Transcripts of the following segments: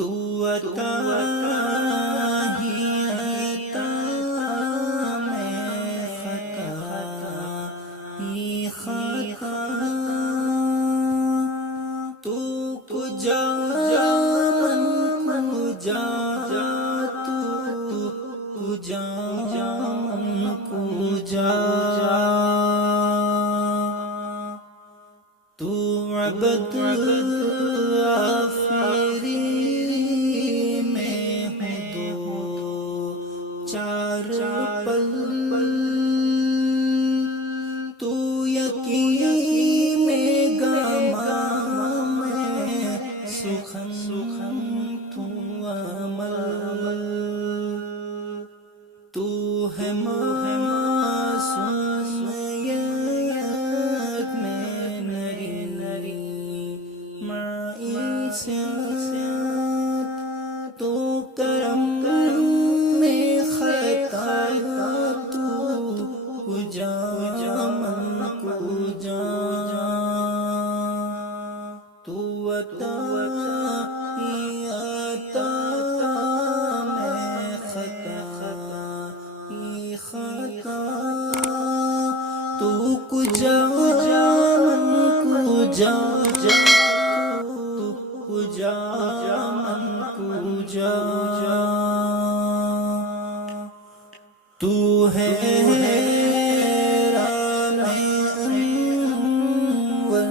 تو عطا ہی عطا میں خطا ہی خطا تو کجا من کجا تو کجا من کجا تو عبد آفری میں ہوں دو چار پل تو یقین میں گاما میں سخن تو عمل تو ہے معصوم یک میں نری معیشت تو کرم میں خطا تو کجا من کجا تو عطا ہی عطا میں خطا ہی خطا تو کجا من کجا کجا من کجا تو ہے رام انور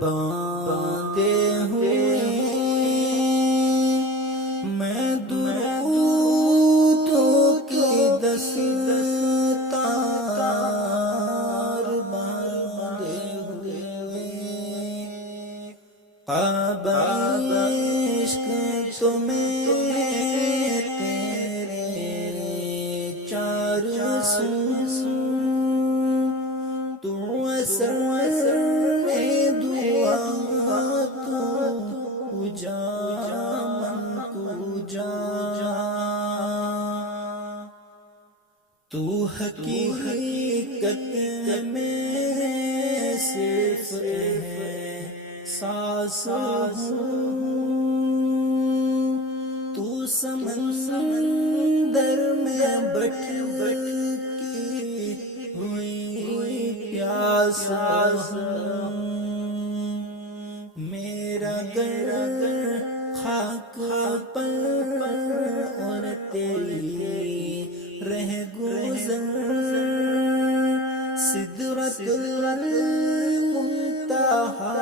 باندھے ہوئے میں درودوں کی دستار باندھے ہوئے کعبہ عشق تمہیں تیرے چار سو تو اثر میں دعا تو کجا من کجا تو حقیقت میں صرف ساس تو سمندر میں بھٹکی ہوئی پیاسا میرا گھر خاک پر اور تیری رہ گزر سدرۃ المنتہا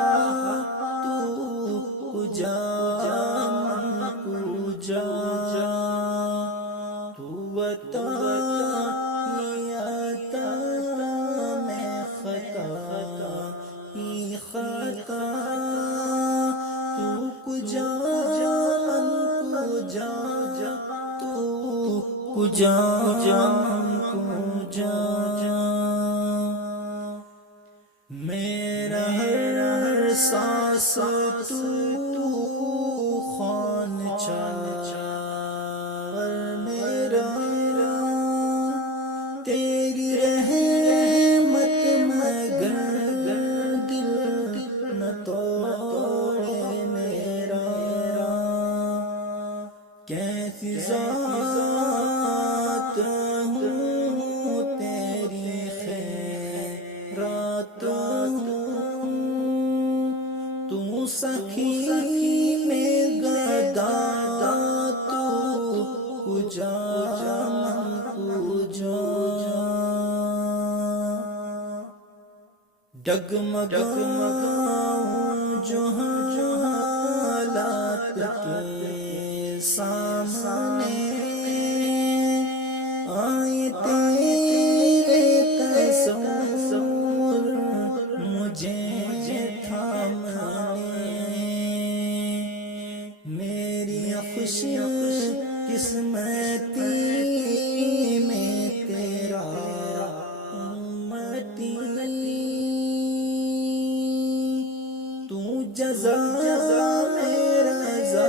تو کجا من کجا تو عطا ہی عطا میں خطا ہی خطا تو کجا من کجا تو کجا من کجا میرا ہر سانس تو خوان چار میرا تیری رحمت مگر دل نہ توڑے میرا کیسی ذات ہوں تیری خیرات تو سخی میں گدا تو کجا من کجا ڈگمگاؤں جو حالات کے سامنے آئے تیرے تصور مجھے میری خوش قسمتی میں تیرا امتی تو جزا میرا رضا